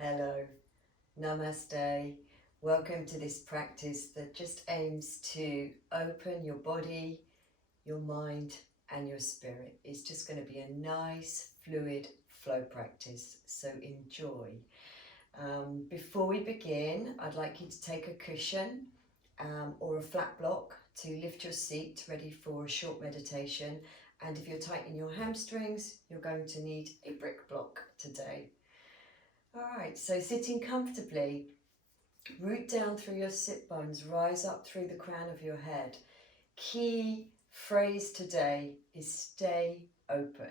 Hello, namaste. Welcome to this practice that just aims to open your body, your mind, and your spirit. It's just going to be a nice, fluid flow practice, so enjoy. Before we begin, I'd like you to take a cushion or a flat block to lift your seat, ready for a short meditation. And if you're tightening your hamstrings, you're going to need a brick block today. Alright, so sitting comfortably, root down through your sit bones, rise up through the crown of your head. Key phrase today is stay open.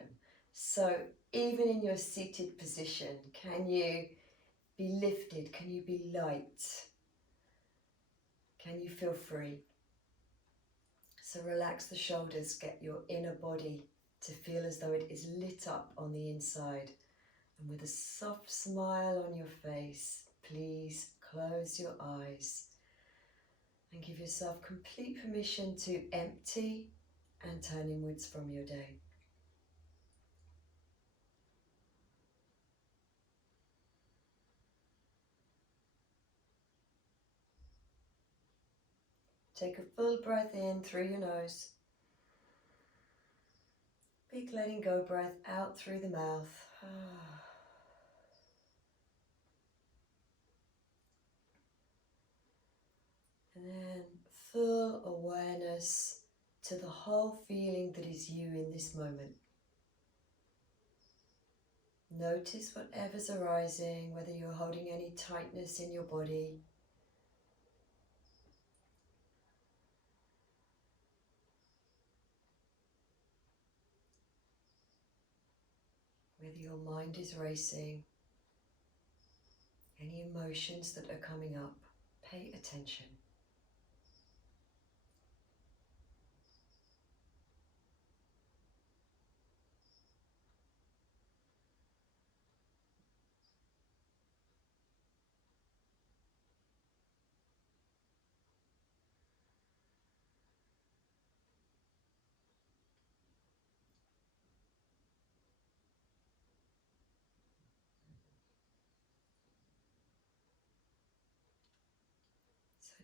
So even in your seated position, can you be lifted? Can you be light? Can you feel free? So relax the shoulders, get your inner body to feel as though it is lit up on the inside. And with a soft smile on your face, please close your eyes and give yourself complete permission to empty and turn inwards from your day. Take a full breath in through your nose. Big letting go breath out through the mouth. And then full awareness to the whole feeling that is you in this moment. Notice whatever's arising, whether you're holding any tightness in your body. Whether your mind is racing, any emotions that are coming up, pay attention.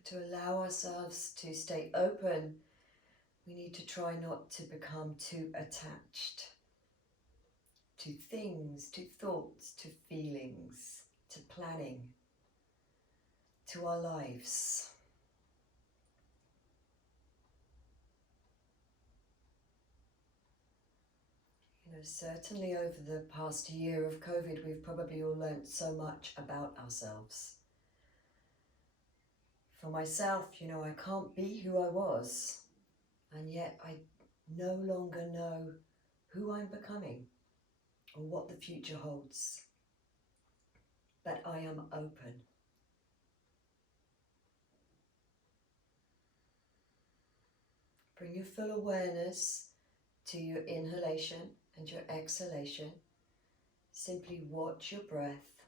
So to allow ourselves to stay open, we need to try not to become too attached to things, to thoughts, to feelings, to planning, to our lives. Certainly over the past year of COVID, we've probably all learnt so much about ourselves. For myself, I can't be who I was, and yet I no longer know who I'm becoming or what the future holds. But I am open. Bring your full awareness to your inhalation and your exhalation. Simply watch your breath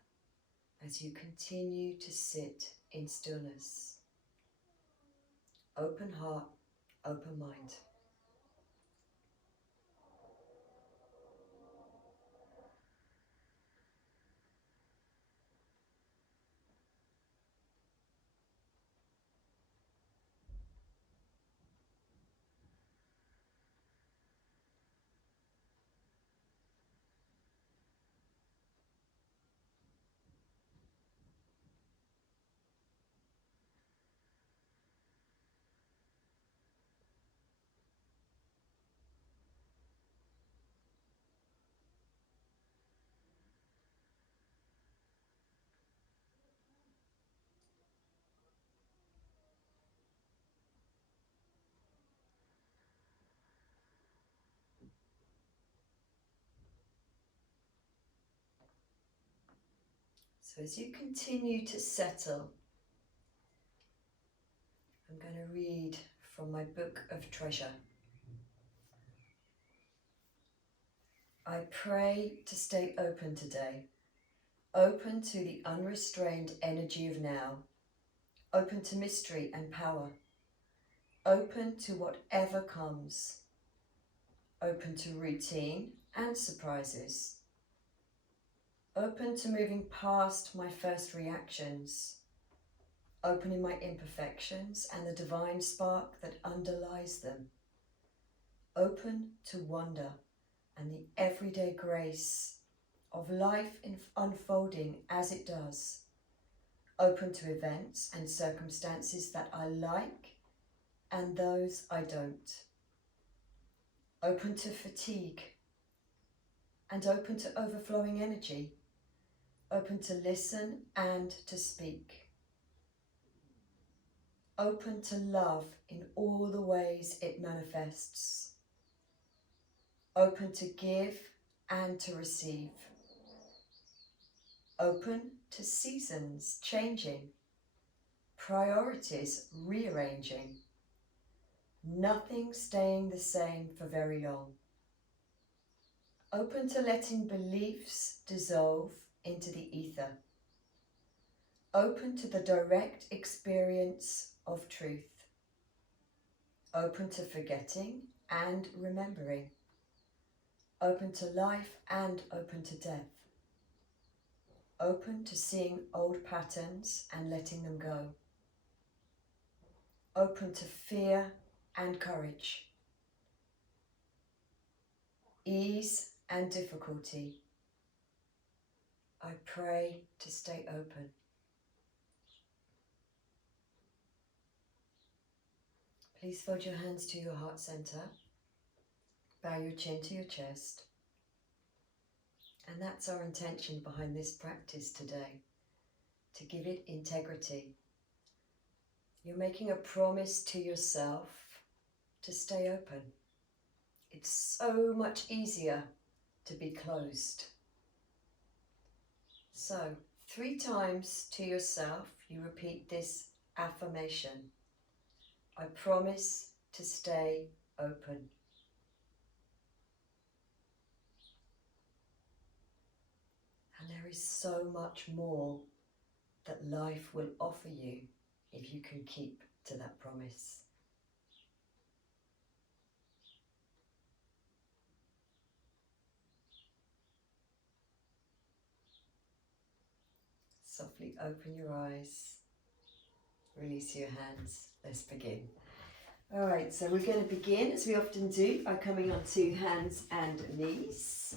as you continue to sit in stillness. Open heart, open mind. So as you continue to settle, I'm going to read from my book of treasure. I pray to stay open today, open to the unrestrained energy of now, open to mystery and power, open to whatever comes, open to routine and surprises, Open to moving past my first reactions. Open in my imperfections and the divine spark that underlies them. Open to wonder and the everyday grace of life unfolding as it does. Open to events and circumstances that I like and those I don't. Open to fatigue and open to overflowing energy. Open to listen and to speak. Open to love in all the ways it manifests. Open to give and to receive. Open to seasons changing, priorities rearranging, nothing staying the same for very long. Open to letting beliefs dissolve into the ether. Open to the direct experience of truth. Open to forgetting and remembering. Open to life and open to death. Open to seeing old patterns and letting them go. Open to fear and courage. Ease and difficulty. I pray to stay open. Please fold your hands to your heart center. Bow your chin to your chest. And that's our intention behind this practice today, to give it integrity. You're making a promise to yourself to stay open. It's so much easier to be closed. So, 3 times to yourself, you repeat this affirmation. I promise to stay open. And there is so much more that life will offer you if you can keep to that promise. Softly open your eyes, release your hands. Let's begin. All right, so we're going to begin, as we often do, by coming onto hands and knees.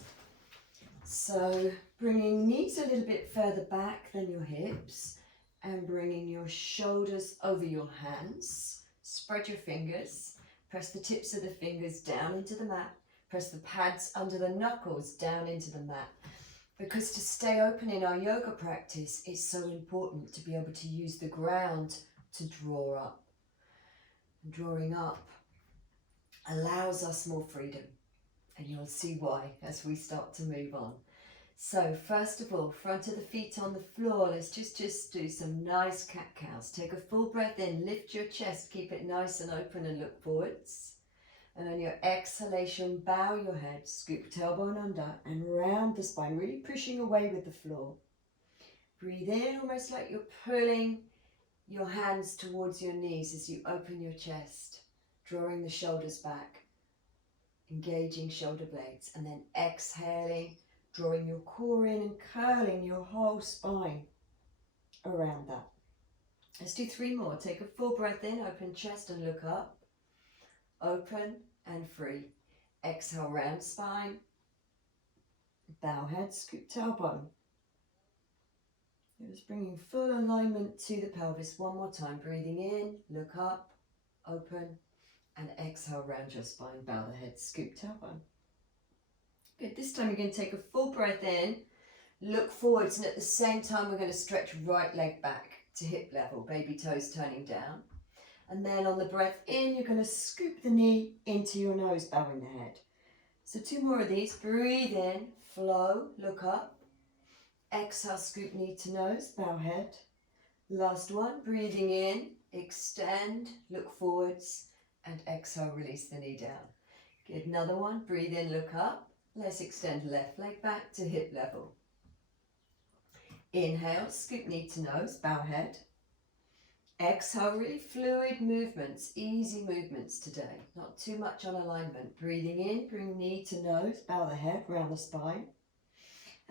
So bringing knees a little bit further back than your hips and bringing your shoulders over your hands. Spread your fingers, press the tips of the fingers down into the mat, press the pads under the knuckles down into the mat. Because to stay open in our yoga practice, it's so important to be able to use the ground to draw up. And drawing up allows us more freedom, and you'll see why as we start to move on. So first of all, front of the feet on the floor, let's just do some nice cat-cows. Take a full breath in, lift your chest, keep it nice and open and look forwards. And on your exhalation, bow your head, scoop tailbone under and round the spine, really pushing away with the floor. Breathe in, almost like you're pulling your hands towards your knees as you open your chest, drawing the shoulders back, engaging shoulder blades, and then exhaling, drawing your core in and curling your whole spine around that. Let's do 3 more. Take a full breath in, open chest and look up. Open and free. Exhale, round spine. Bow head, scoop tailbone. Just bringing full alignment to the pelvis. One more time. Breathing in, look up, open, and exhale, round your spine. Bow the head, scoop tailbone. Good. This time you're going to take a full breath in, look forwards, and at the same time we're going to stretch right leg back to hip level, baby toes turning down. And then on the breath in, you're going to scoop the knee into your nose, bowing the head. So 2 more of these. Breathe in, flow, look up. Exhale, scoop knee to nose, bow head. Last one, breathing in, extend, look forwards, and exhale, release the knee down. Good, another one, breathe in, look up. Let's extend left leg back to hip level. Inhale, scoop knee to nose, bow head. Exhale, really fluid movements, easy movements today. Not too much on alignment. Breathing in, bring knee to nose, bow the head, round the spine.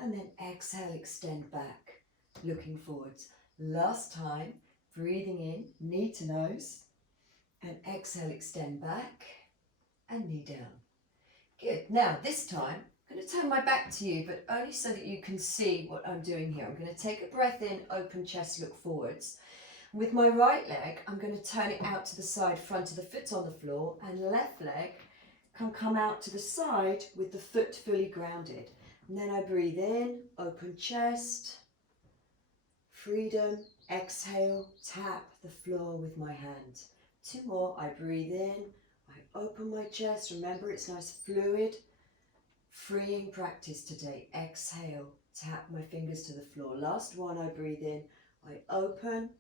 And then exhale, extend back, looking forwards. Last time, breathing in, knee to nose. And exhale, extend back and knee down. Good. Now, this time, I'm going to turn my back to you, but only so that you can see what I'm doing here. I'm going to take a breath in, open chest, look forwards. With my right leg, I'm going to turn it out to the side, front of the foot on the floor, and left leg can come out to the side with the foot fully grounded. And then I breathe in, open chest, freedom, exhale, tap the floor with my hand. 2 more, I breathe in, I open my chest, remember it's nice fluid, freeing practice today. Exhale, tap my fingers to the floor. Last one, I breathe in, I open.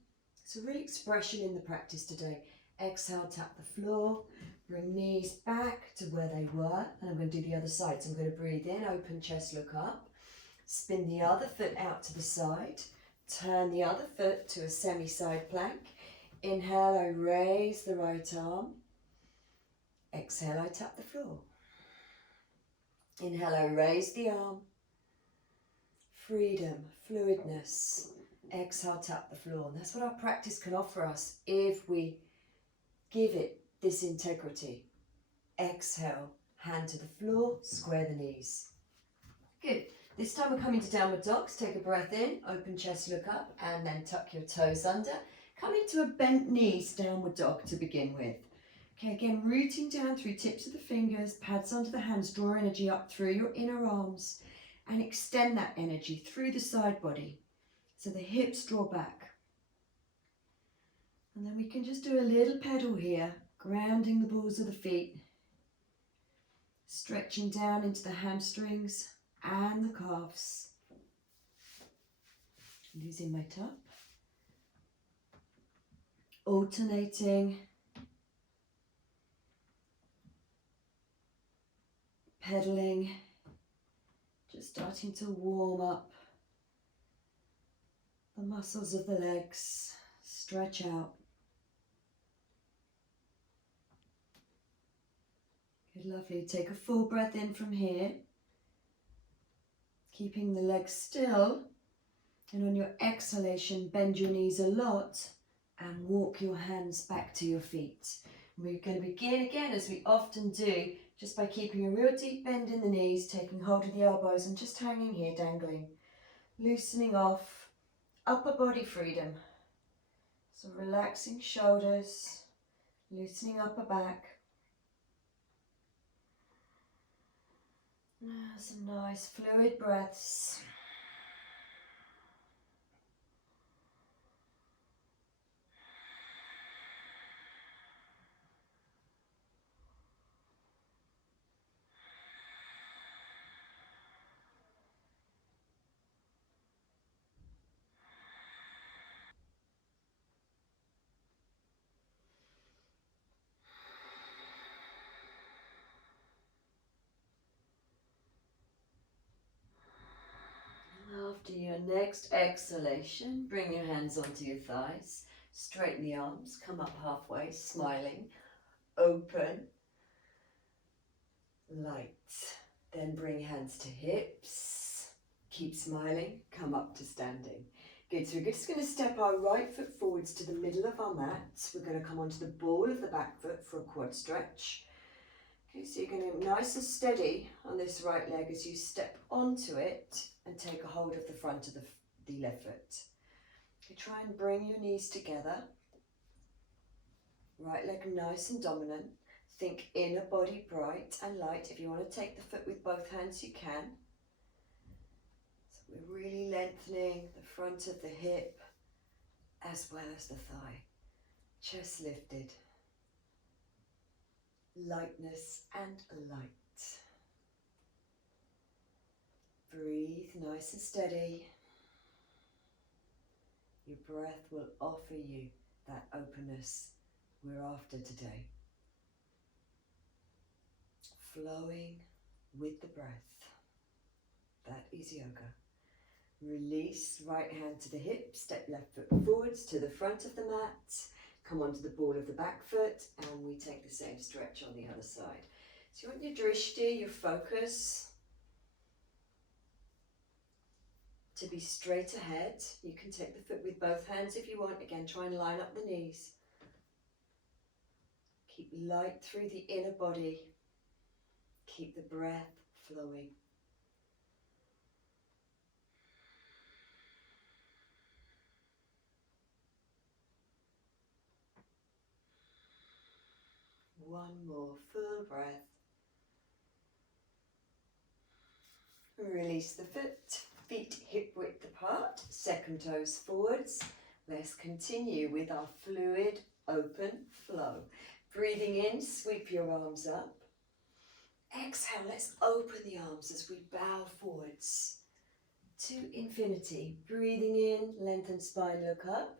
It's a real expression in the practice today. Exhale, tap the floor, bring knees back to where they were, and I'm going to do the other side. So I'm going to breathe in, open chest, look up, spin the other foot out to the side, turn the other foot to a semi-side plank. Inhale, I raise the right arm. Exhale, I tap the floor. Inhale, I raise the arm. Freedom, fluidness. Exhale, tap the floor. And that's what our practice can offer us if we give it this integrity. Exhale, hand to the floor, square the knees. Good. This time we're coming to downward dogs. Take a breath in, open chest, look up, and then tuck your toes under. Come into a bent knees, downward dog to begin with. Okay, again, rooting down through tips of the fingers, pads onto the hands, draw energy up through your inner arms, and extend that energy through the side body. So the hips draw back. And then we can just do a little pedal here, grounding the balls of the feet, stretching down into the hamstrings and the calves. Losing my top. Alternating. Pedaling. Just starting to warm up the muscles of the legs. Stretch out. Good, lovely. Take a full breath in from here. Keeping the legs still. And on your exhalation, bend your knees a lot and walk your hands back to your feet. We're going to begin again, as we often do, just by keeping a real deep bend in the knees, taking hold of the elbows and just hanging here, dangling. Loosening off, upper body freedom. So relaxing shoulders, loosening upper back. Some nice fluid breaths. After your next exhalation, bring your hands onto your thighs, straighten the arms, come up halfway, smiling, open, light. Then bring hands to hips, keep smiling, come up to standing. Good, so we're just going to step our right foot forwards to the middle of our mat. We're going to come onto the ball of the back foot for a quad stretch. Okay, so you're going to nice and steady on this right leg as you step onto it and take a hold of the front of the left foot. Okay, try and bring your knees together. Right leg nice and dominant. Think inner body bright and light. If you want to take the foot with both hands, you can. So we're really lengthening the front of the hip as well as the thigh. Chest lifted. Lightness and light. Breathe nice and steady. Your breath will offer you that openness we're after today. Flowing with the breath. That is yoga. Release right hand to the hip, step left foot forwards to the front of the mat. Come onto the ball of the back foot, and we take the same stretch on the other side. So you want your drishti, your focus, to be straight ahead. You can take the foot with both hands if you want. Again, try and line up the knees. Keep light through the inner body. Keep the breath flowing. One more full breath. Release the foot, feet hip width apart, second toes forwards. Let's continue with our fluid open flow. Breathing in, sweep your arms up. Exhale, let's open the arms as we bow forwards to infinity. Breathing in, lengthen spine, look up.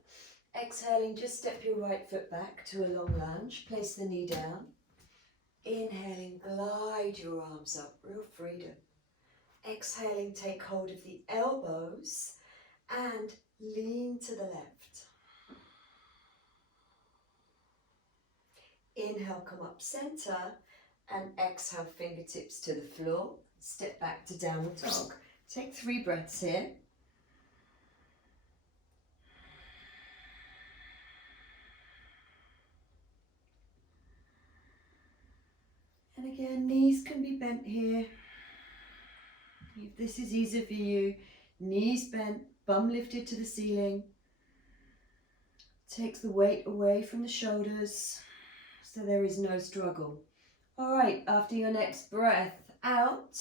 Exhaling, just step your right foot back to a long lunge. Place the knee down. Inhaling, glide your arms up, real freedom. Exhaling, take hold of the elbows and lean to the left. Inhale, come up center, and exhale, fingertips to the floor. Step back to downward dog. Take 3 breaths here. And again, knees can be bent here. If this is easy for you, knees bent, bum lifted to the ceiling. Takes the weight away from the shoulders, so there is no struggle. All right, after your next breath out,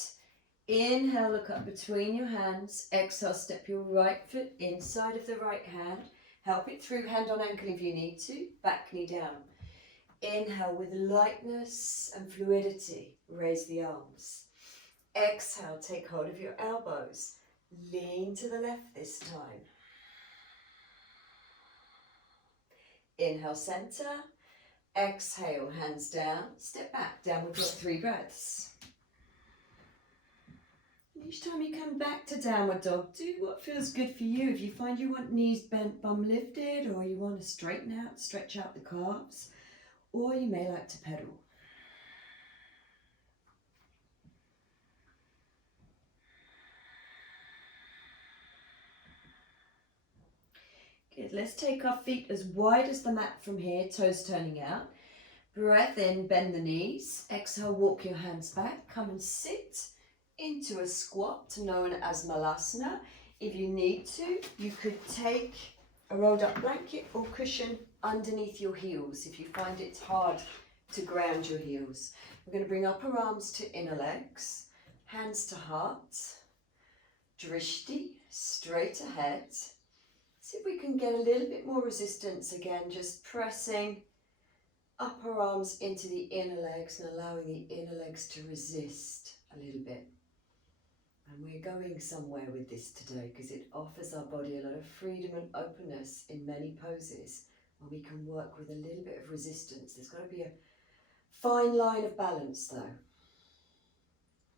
inhale, look up between your hands. Exhale, step your right foot inside of the right hand. Help it through, hand on ankle if you need to, back knee down. Inhale with lightness and fluidity, raise the arms. Exhale, take hold of your elbows. Lean to the left this time. Inhale, center. Exhale, hands down. Step back, downward dog, 3 breaths. And each time you come back to downward dog, do what feels good for you. If you find you want knees bent, bum lifted, or you want to straighten out, stretch out the calves, or you may like to pedal. Good, let's take our feet as wide as the mat from here, toes turning out. Breath in, bend the knees. Exhale, walk your hands back. Come and sit into a squat known as malasana. If you need to, you could take a rolled up blanket or cushion underneath your heels if you find it hard to ground your heels. We're going to bring upper arms to inner legs, hands to heart, drishti, straight ahead. See if we can get a little bit more resistance again, just pressing upper arms into the inner legs and allowing the inner legs to resist a little bit. And we're going somewhere with this today because it offers our body a lot of freedom and openness in many poses where we can work with a little bit of resistance. There's got to be a fine line of balance though.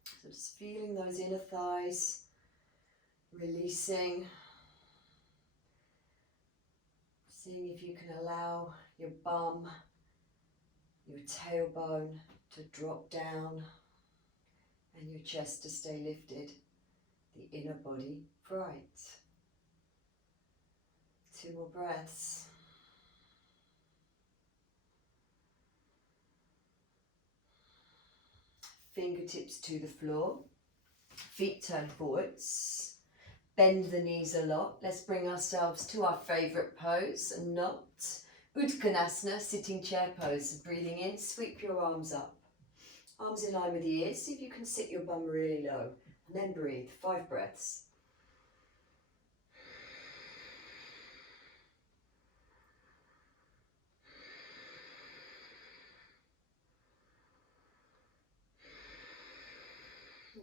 So just feeling those inner thighs, releasing. Seeing if you can allow your bum, your tailbone to drop down and your chest to stay lifted, the inner body bright. 2 more breaths. Fingertips to the floor, feet turn forwards. Bend the knees a lot. Let's bring ourselves to our favourite pose, a knot. Uttanasana, sitting chair pose. Breathing in, sweep your arms up. Arms in line with the ears. See if you can sit your bum really low. And then breathe. 5 breaths.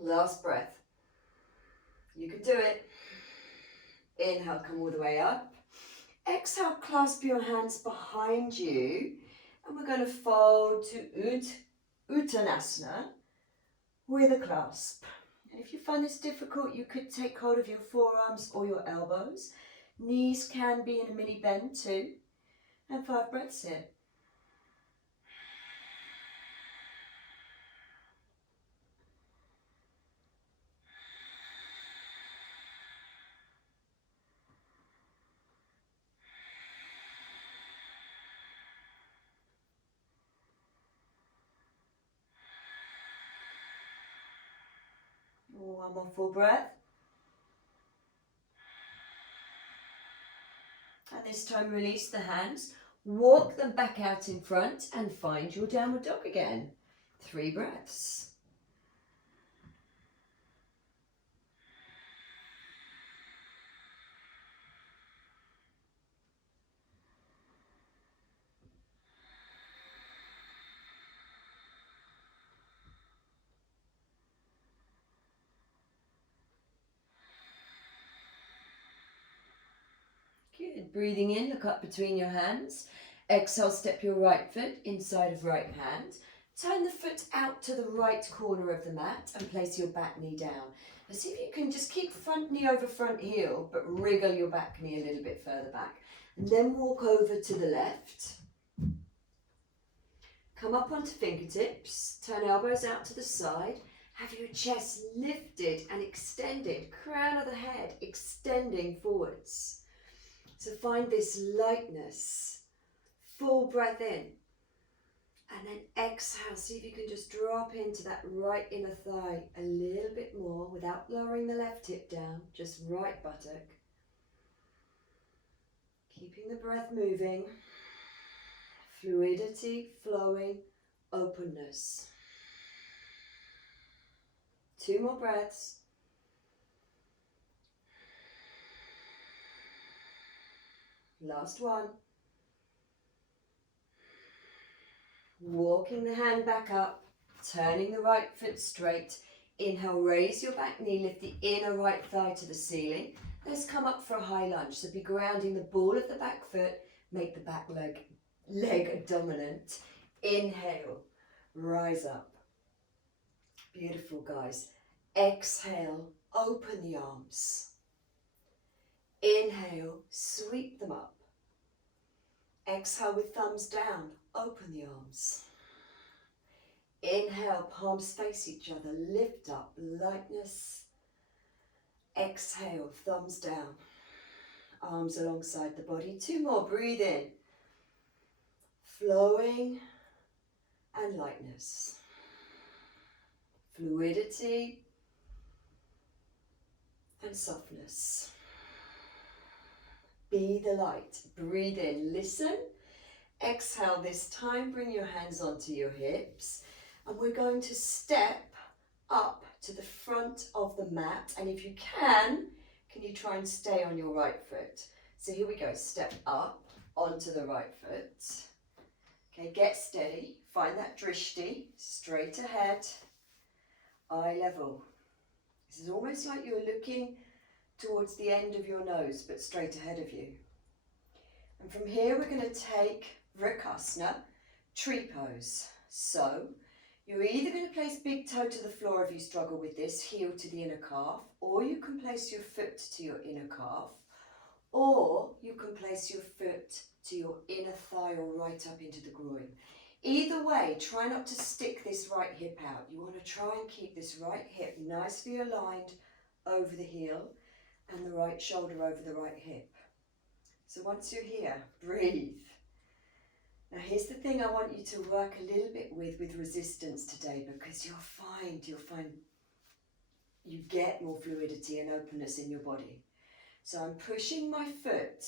Last breath. You can do it. Inhale, come all the way up. Exhale, clasp your hands behind you. And we're going to fold to Uttanasana with a clasp. And if you find this difficult, you could take hold of your forearms or your elbows. Knees can be in a mini bend too. And 5 breaths here. One more full breath. And this time release the hands, walk them back out in front and find your downward dog again. 3 breaths. Good. Breathing in, look up between your hands. Exhale, step your right foot inside of right hand. Turn the foot out to the right corner of the mat and place your back knee down. Now see if you can just keep front knee over front heel, but wriggle your back knee a little bit further back. And then walk over to the left. Come up onto fingertips, turn elbows out to the side. Have your chest lifted and extended, crown of the head extending forwards. So find this lightness, full breath in, and then exhale. See if you can just drop into that right inner thigh a little bit more without lowering the left hip down, just right buttock. Keeping the breath moving, fluidity, flowing, openness. 2 more breaths. Last one. Walking the hand back up, turning the right foot straight. Inhale, raise your back knee, lift the inner right thigh to the ceiling. Let's come up for a high lunge. So be grounding the ball of the back foot, make the back leg dominant. Inhale, rise up. Beautiful, guys. Exhale, open the arms. Inhale, sweep them up. Exhale with thumbs down, open the arms. Inhale, palms face each other, lift up, lightness. Exhale, thumbs down, arms alongside the body. 2 more, breathe in. Flowing and lightness. Fluidity and softness. Be the light. Breathe in, listen. Exhale this time, bring your hands onto your hips. And we're going to step up to the front of the mat. And if you can you try and stay on your right foot? So here we go, step up onto the right foot. Okay, get steady, find that drishti, straight ahead, eye level. This is almost like you're looking towards the end of your nose, but straight ahead of you. And from here, we're going to take Vrikasana, tree pose. So you're either going to place big toe to the floor if you struggle with this, heel to the inner calf, or you can place your foot to your inner calf, or you can place your foot to your inner thigh or right up into the groin. Either way, try not to stick this right hip out. You want to try and keep this right hip nicely aligned over the heel and the right shoulder over the right hip. So once you're here, breathe. Now here's the thing I want you to work a little bit with resistance today, because you'll find you get more fluidity and openness in your body. So I'm pushing my foot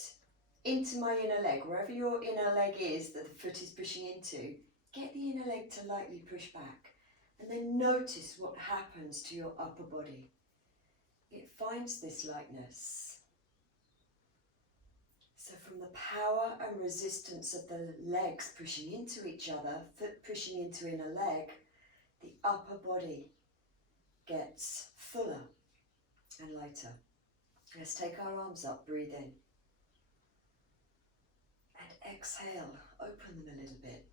into my inner leg, wherever your inner leg is that the foot is pushing into, get the inner leg to lightly push back, and then notice what happens to your upper body. It finds this lightness. So from the power and resistance of the legs pushing into each other, foot pushing into inner leg, the upper body gets fuller and lighter. Let's take our arms up, breathe in. And exhale, open them a little bit.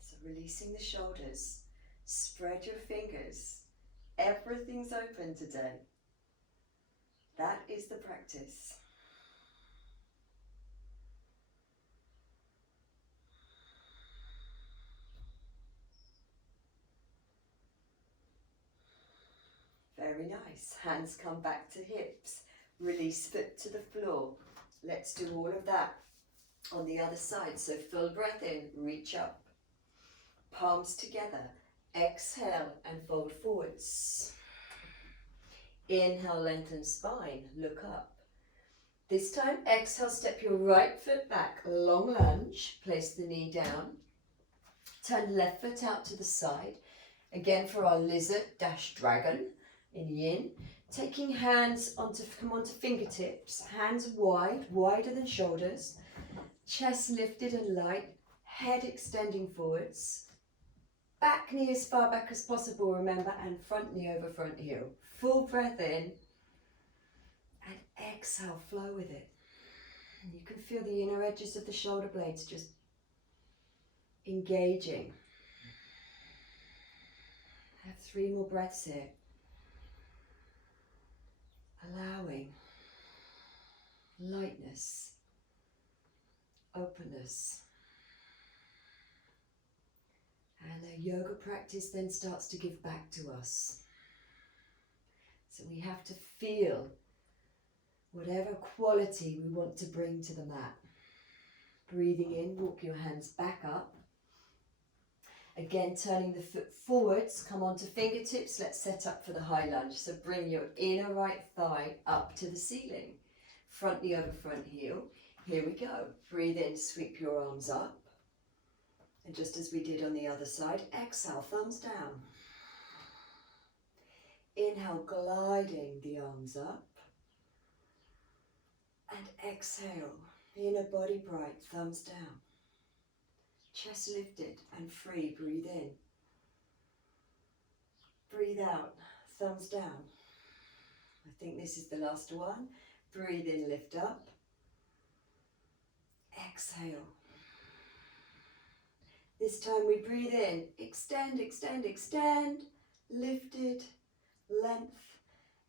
So releasing the shoulders, spread your fingers. Everything's open today. That is the practice. Very nice. Hands come back to hips. Release foot to the floor. Let's do all of that on the other side. So full breath in, reach up. Palms together. Exhale and fold forwards. Inhale, lengthen spine, look up. This time, exhale, step your right foot back, long lunge, place the knee down. Turn left foot out to the side. Again for our lizard dash dragon in yin. Taking hands come onto fingertips, hands wide, wider than shoulders. Chest lifted and light, head extending forwards. Back knee as far back as possible, remember, and front knee over front heel. Full breath in, and exhale, flow with it. And you can feel the inner edges of the shoulder blades just engaging. Have 3 more breaths here. Allowing lightness, openness. And the yoga practice then starts to give back to us. So we have to feel whatever quality we want to bring to the mat. Breathing in, walk your hands back up. Again, turning the foot forwards, come onto fingertips. Let's set up for the high lunge. So bring your inner right thigh up to the ceiling. Front knee over front heel. Here we go. Breathe in, sweep your arms up. And just as we did on the other side, exhale, thumbs down. Inhale, gliding the arms up. And exhale, inner body bright, thumbs down. Chest lifted and free, breathe in. Breathe out, thumbs down. I think this is the last one. Breathe in, lift up. Exhale. This time we breathe in, extend, extend, extend. Lifted, length.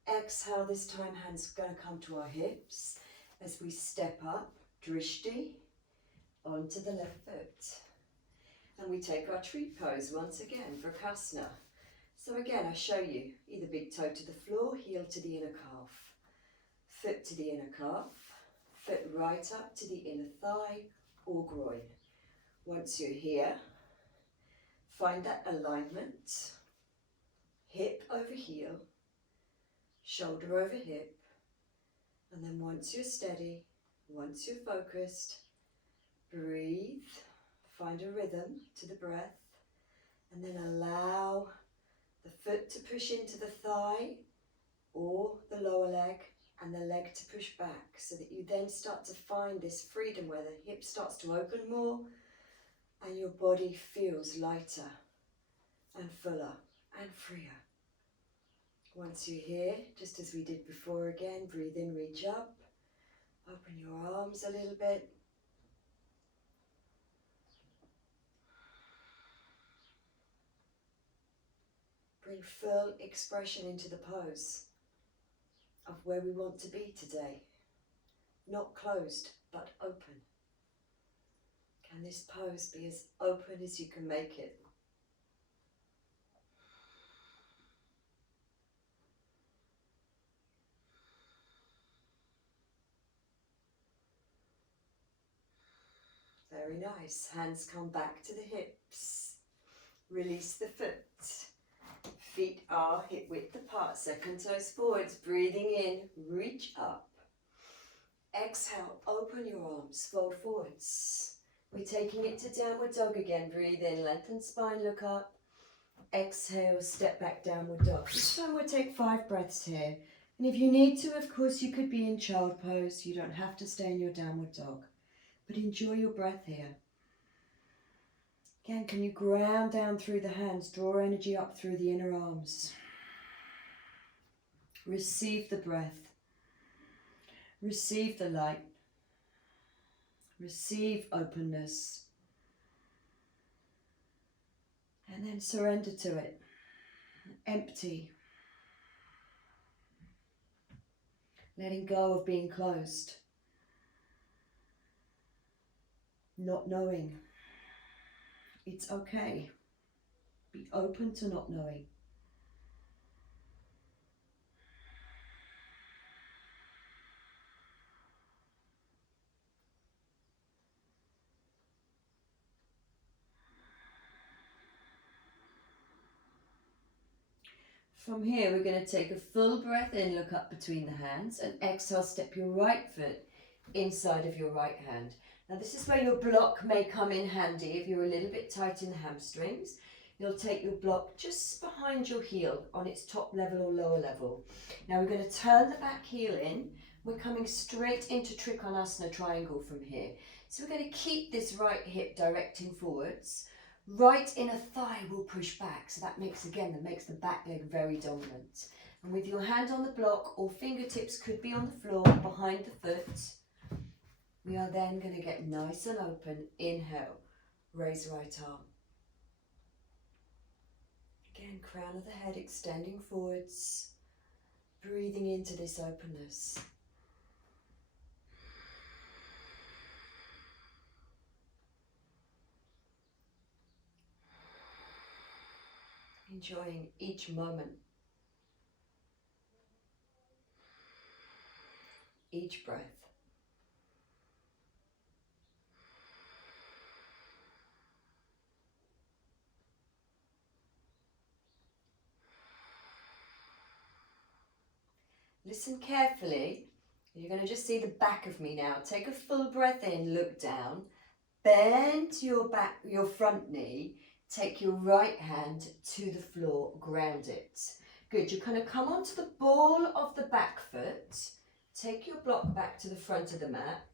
Exhale, this time hands going to come to our hips as we step up, drishti, onto the left foot. And we take our tree pose once again for Kasna. So again, I show you either big toe to the floor, heel to the inner calf, foot to the inner calf, foot right up to the inner thigh or groin. Once you're here, find that alignment, hip over heel, shoulder over hip, and then once you're steady, once you're focused, breathe, find a rhythm to the breath, and then allow the foot to push into the thigh or the lower leg and the leg to push back, so that you then start to find this freedom where the hip starts to open more and your body feels lighter and fuller and freer. Once you're here, just as we did before again, breathe in, reach up, open your arms a little bit. Bring full expression into the pose of where we want to be today. Not closed, but open. Can this pose be as open as you can make it? Very nice. Hands come back to the hips. Release the foot. Feet are hip width apart. Second toes forwards. Breathing in, reach up. Exhale, open your arms, fold forwards. We're taking it to downward dog again. Breathe in, lengthen spine, look up. Exhale, step back, downward dog. This time we'll take 5 breaths here. And if you need to, of course, you could be in child pose. You don't have to stay in your downward dog. But enjoy your breath here. Again, can you ground down through the hands, draw energy up through the inner arms. Receive the breath. Receive the light. Receive openness. And then surrender to it. Empty. Letting go of being closed. Not knowing. It's okay. Be open to not knowing. From here, we're going to take a full breath in, look up between the hands, and exhale, step your right foot inside of your right hand. Now this is where your block may come in handy if you're a little bit tight in the hamstrings. You'll take your block just behind your heel on its top level or lower level. Now we're going to turn the back heel in. We're coming straight into Trikonasana triangle from here. So we're going to keep this right hip directing forwards. Right inner thigh will push back. So that makes the back leg very dominant. And with your hand on the block or fingertips could be on the floor behind the foot, we are then going to get nice and open. Inhale, raise right arm. Again, crown of the head extending forwards, breathing into this openness. Enjoying each moment, each breath. Listen carefully. You're going to just see the back of me now. Take a full breath in, look down, bend your back, your front knee, take your right hand to the floor, ground it. Good, you're going to come onto the ball of the back foot, take your block back to the front of the mat,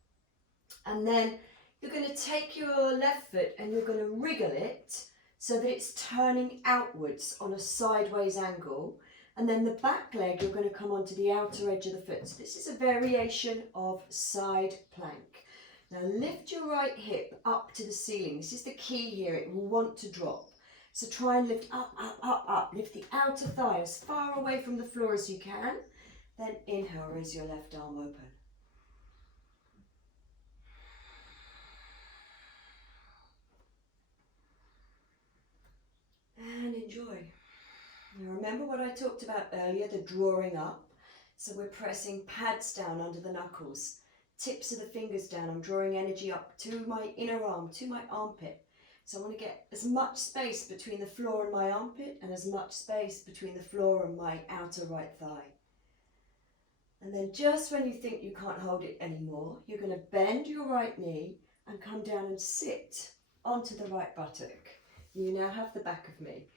and then you're going to take your left foot and you're going to wriggle it so that it's turning outwards on a sideways angle. And then the back leg, you're going to come onto the outer edge of the foot. So this is a variation of side plank. Now lift your right hip up to the ceiling. This is the key here. It will want to drop. So try and lift up, up, up, up. Lift the outer thigh as far away from the floor as you can. Then inhale, raise your left arm open. And enjoy. Now remember what I talked about earlier, the drawing up. So we're pressing pads down under the knuckles, tips of the fingers down. I'm drawing energy up to my inner arm, to my armpit. So I want to get as much space between the floor and my armpit and as much space between the floor and my outer right thigh. And then just when you think you can't hold it anymore, you're going to bend your right knee and come down and sit onto the right buttock. You now have the back of me.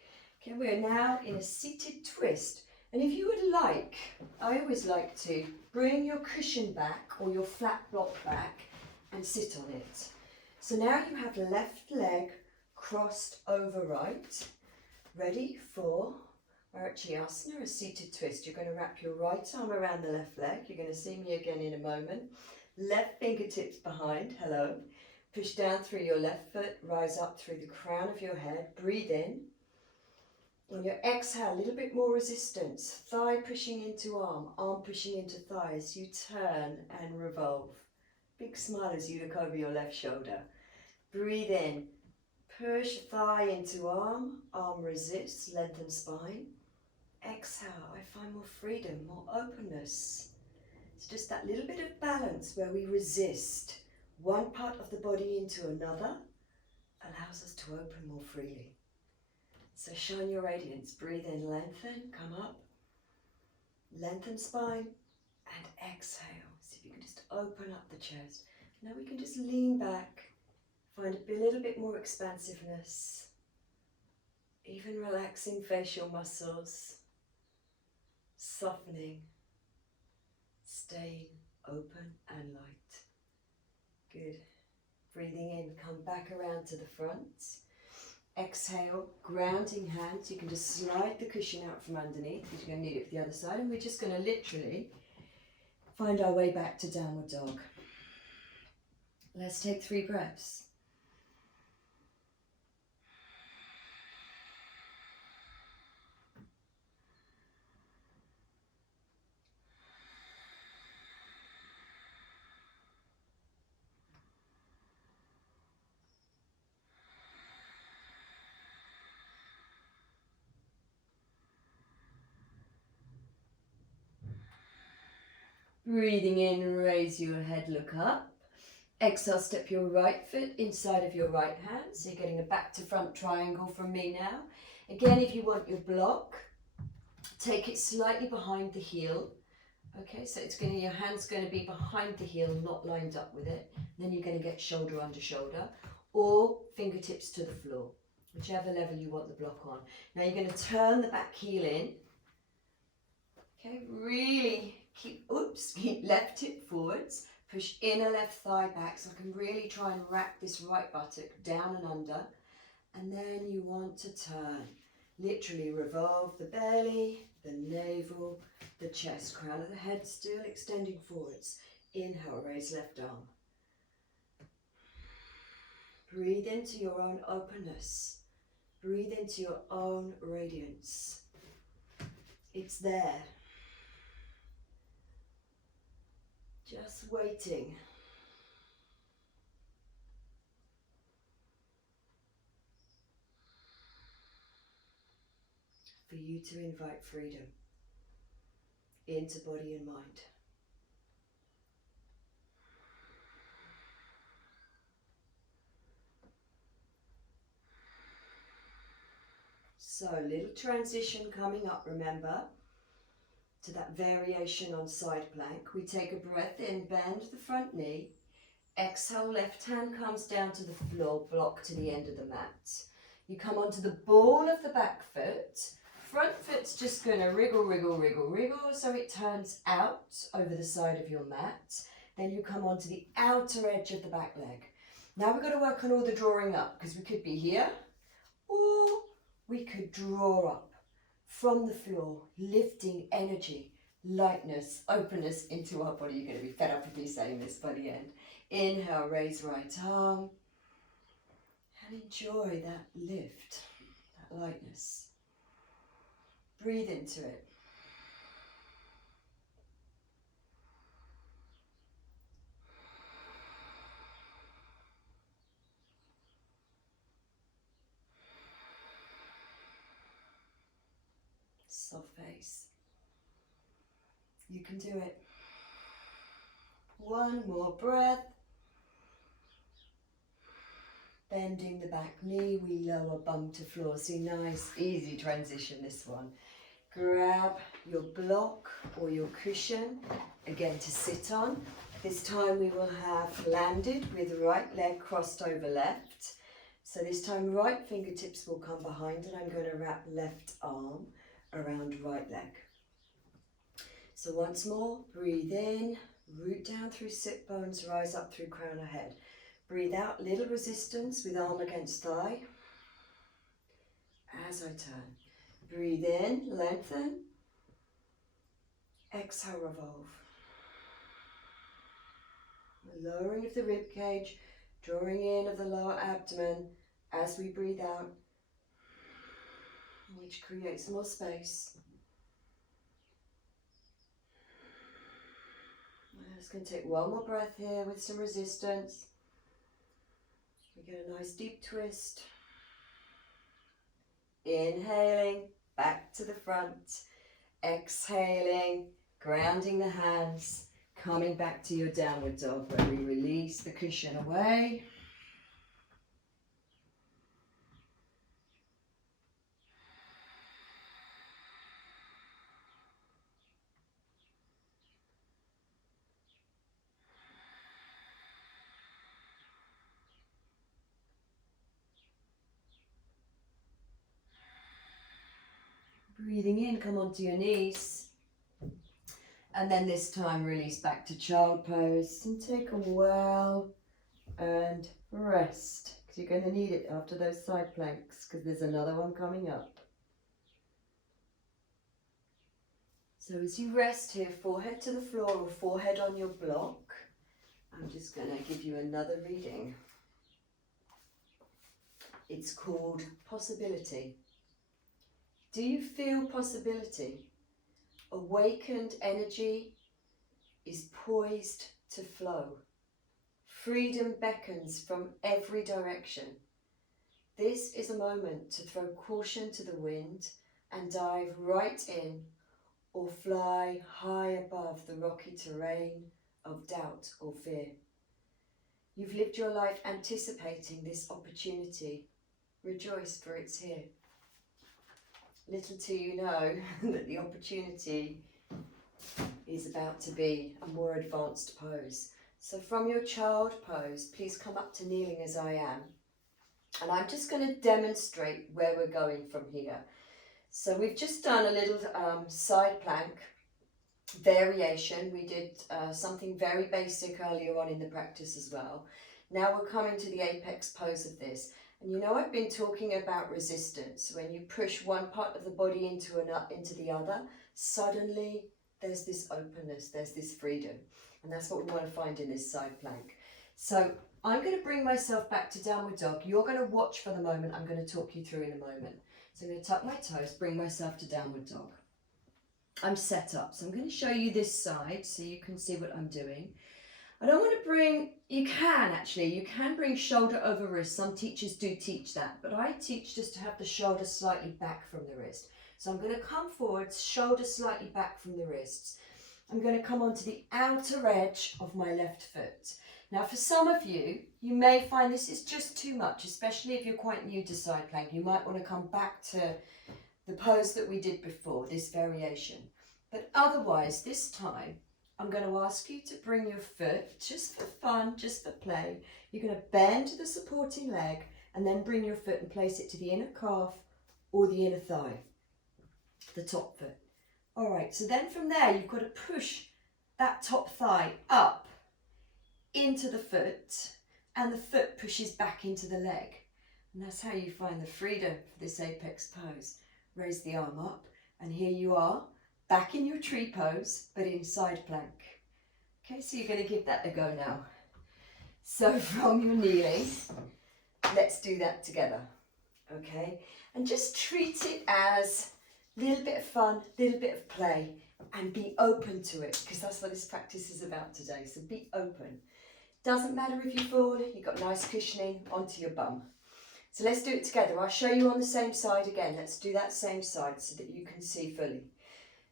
Okay, we're now in a seated twist. And if you would like, I always like to bring your cushion back or your flat block back and sit on it. So now you have left leg crossed over right. Ready for Marichyasana, a seated twist. You're going to wrap your right arm around the left leg. You're going to see me again in a moment. Left fingertips behind, hello. Push down through your left foot, rise up through the crown of your head. Breathe in. On your exhale, a little bit more resistance. Thigh pushing into arm, arm pushing into thigh as you turn and revolve. Big smile as you look over your left shoulder. Breathe in. Push thigh into arm, arm resists, lengthen spine. Exhale, I find more freedom, more openness. It's just that little bit of balance where we resist one part of the body into another, allows us to open more freely. So shine your radiance, breathe in, lengthen, come up, lengthen spine, and exhale. See if you can just open up the chest. Now we can just lean back, find a little bit more expansiveness, even relaxing facial muscles, softening, staying open and light. Good. Breathing in, come back around to the front. Exhale, grounding hands. You can just slide the cushion out from underneath because you're going to need it for the other side. And we're just going to literally find our way back to downward dog. Let's take 3 breaths. Breathing in, raise your head, look up. Exhale, step your right foot inside of your right hand. So you're getting a back to front triangle from me now. Again, if you want your block, Take it slightly behind the heel. Okay, so it's your hand's going to be behind the heel, not lined up with it. Then you're going to get shoulder under shoulder, or fingertips to the floor, whichever level you want the block on. Now you're going to turn the back heel in. Okay, really keep left hip forwards. Push inner left thigh back so I can really try and wrap this right buttock down and under. And then you want to turn. Literally revolve the belly, the navel, the chest, crown of the head still extending forwards. Inhale, raise left arm. Breathe into your own openness. Breathe into your own radiance. It's there. Just waiting. For you to invite freedom into body and mind. So, little transition coming up, remember, to that variation on side plank. We take a breath in, bend the front knee. Exhale, left hand comes down to the floor, block to the end of the mat. You come onto the ball of the back foot. Front foot's just going to wriggle, wriggle, wriggle, wriggle, so it turns out over the side of your mat. Then you come onto the outer edge of the back leg. Now we've got to work on all the drawing up, because we could be here, or we could draw up from the floor, lifting energy, lightness, openness into our body. You're going to be fed up with me saying this by the end. Inhale, raise right arm, and enjoy that lift, that lightness. Breathe into it. Soft face. You can do it. One more breath. Bending the back knee, we lower bum to floor. See, nice, easy transition, this one. Grab your block or your cushion, again to sit on. This time we will have landed with right leg crossed over left. So this time right fingertips will come behind and I'm going to wrap left arm around right leg. So once more, breathe in, root down through sit bones, rise up through crown of head. Breathe out, little resistance with arm against thigh. As I turn, breathe in, lengthen. Exhale, revolve. Lowering of the rib cage, drawing in of the lower abdomen as we breathe out, which creates more space. I'm just going to take one more breath here with some resistance. We get a nice deep twist. Inhaling, back to the front. Exhaling, grounding the hands, coming back to your downward dog where we release the cushion away. Breathing in, come onto your knees. And then this time release back to child pose and take a well-earned rest. Because you're going to need it after those side planks because there's another one coming up. So as you rest here, forehead to the floor or forehead on your block, I'm just going to give you another reading. It's called Possibility. Do you feel possibility? Awakened energy is poised to flow. Freedom beckons from every direction. This is a moment to throw caution to the wind and dive right in or fly high above the rocky terrain of doubt or fear. You've lived your life anticipating this opportunity. Rejoice, for it's here. little do you know that the opportunity is about to be a more advanced pose. So from your child pose, please come up to kneeling as I am. And I'm just going to demonstrate where we're going from here. So we've just done a little side plank variation. We did something very basic earlier on in the practice as well. Now we're coming to the apex pose of this. And you know, I've been talking about resistance. When you push one part of the body into the other, suddenly there's this openness, there's this freedom. And that's what we want to find in this side plank. So I'm going to bring myself back to downward dog. You're going to watch for the moment. I'm going to talk you through in a moment. So I'm going to tuck my toes, bring myself to downward dog. I'm set up. So I'm going to show you this side so you can see what I'm doing. I don't want to bring, you can bring shoulder over wrist. Some teachers do teach that, but I teach just to have the shoulder slightly back from the wrist. So I'm going to come forward, shoulder slightly back from the wrists. I'm going to come onto the outer edge of my left foot. Now for some of you, you may find this is just too much, especially if you're quite new to side plank. You might want to come back to the pose that we did before, this variation. But otherwise, this time, I'm going to ask you to bring your foot, just for fun, just for play. You're going to bend the supporting leg and then bring your foot and place it to the inner calf or the inner thigh, the top foot. All right, so then from there, you've got to push that top thigh up into the foot and the foot pushes back into the leg. And that's how you find the freedom for this apex pose. Raise the arm up and here you are, back in your tree pose, but in side plank. Okay, so you're going to give that a go now. So from your kneeling, let's do that together. Okay, and just treat it as a little bit of fun, a little bit of play, and be open to it, because that's what this practice is about today. So be open. Doesn't matter if you fall, you've got nice cushioning onto your bum. So let's do it together. I'll show you on the same side again. Let's do that same side so that you can see fully.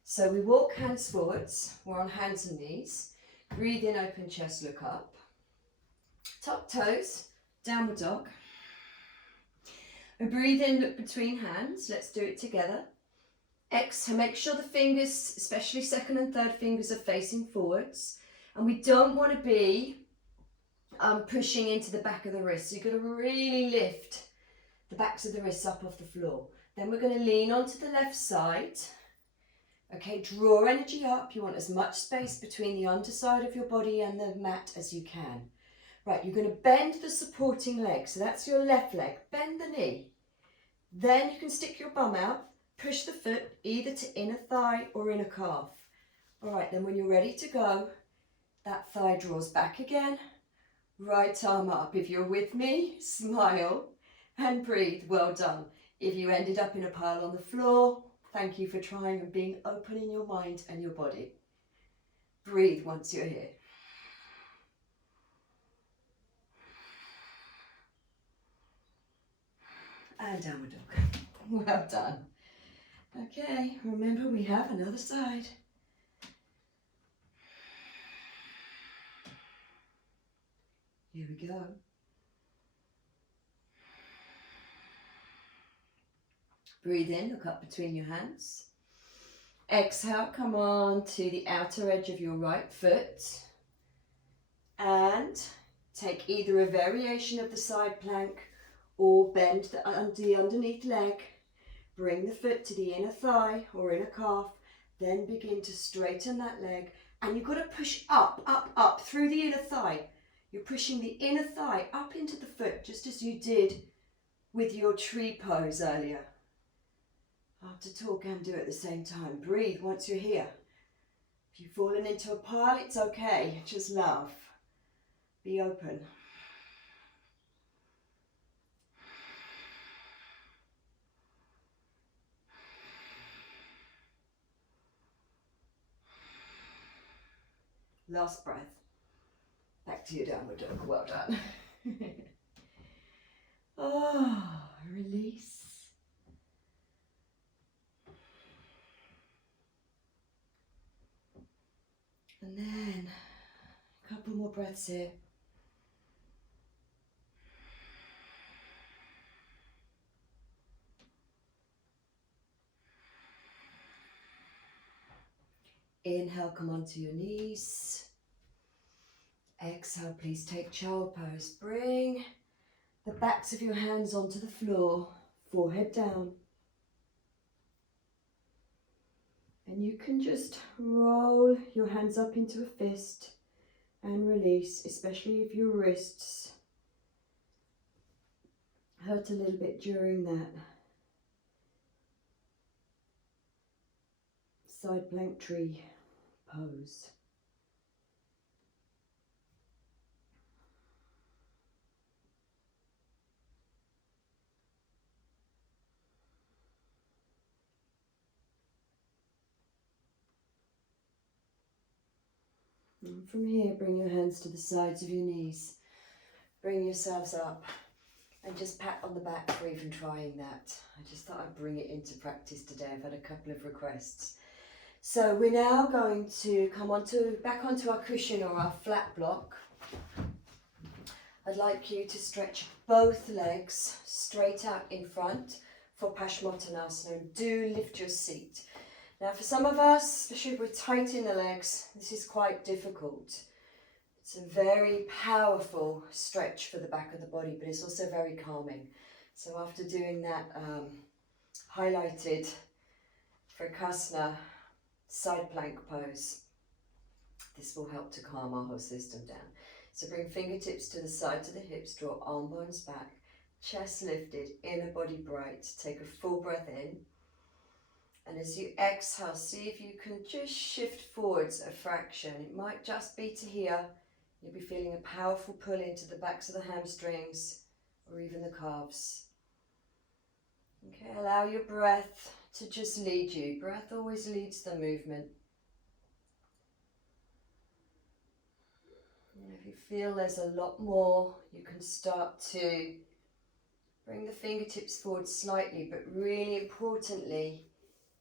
So we walk hands forwards, we're on hands and knees. Breathe in, open chest, look up. Tuck toes, downward dog. And breathe in, look between hands. Let's do it together. Exhale, make sure the fingers, especially second and third fingers, are facing forwards. And we don't want to be pushing into the back of the wrists. So you've got to really lift the backs of the wrists up off the floor. Then we're going to lean onto the left side. Okay, draw energy up. You want as much space between the underside of your body and the mat as you can. Right, you're going to bend the supporting leg. So that's your left leg. Bend the knee. Then you can stick your bum out. Push the foot either to inner thigh or inner calf. All right, then when you're ready to go, that thigh draws back again. Right arm up. If you're with me, smile and breathe. Well done. If you ended up in a pile on the floor, thank you for trying and being open in your mind and your body. Breathe once you're here. And downward dog. Well done. Okay, remember we have another side. Here we go. Breathe in, look up between your hands. Exhale, come on to the outer edge of your right foot. And take either a variation of the side plank or bend the underneath leg. Bring the foot to the inner thigh or inner calf. Then begin to straighten that leg. And you've got to push up, up, up through the inner thigh. You're pushing the inner thigh up into the foot, just as you did with your tree pose earlier. Hard to talk and do it at the same time. Breathe once you're here. If you've fallen into a pile, it's okay. Just laugh. Be open. Last breath. Back to your downward dog. Well done. Oh, release. And then a couple more breaths here. Inhale, come onto your knees. Exhale, please take child pose. Bring the backs of your hands onto the floor, forehead down. And you can just roll your hands up into a fist and release, especially if your wrists hurt a little bit during that. Side plank tree pose. And from here, bring your hands to the sides of your knees. Bring yourselves up and just pat on the back for even trying that. I just thought I'd bring it into practice today. I've had a couple of requests. So we're now going to come back onto our cushion or our flat block. I'd like you to stretch both legs straight out in front for Paschimottanasana, and do lift your seat. Now for some of us, especially if we're tight in the legs, this is quite difficult. It's a very powerful stretch for the back of the body, but it's also very calming. So after doing that highlighted Prakasana side plank pose, this will help to calm our whole system down. So bring fingertips to the sides of the hips, draw arm bones back, chest lifted, inner body bright. Take a full breath in. And as you exhale, see if you can just shift forwards a fraction. It might just be to here. You'll be feeling a powerful pull into the backs of the hamstrings or even the calves. Okay, allow your breath to just lead you. Breath always leads the movement. And if you feel there's a lot more, you can start to bring the fingertips forward slightly, but really importantly,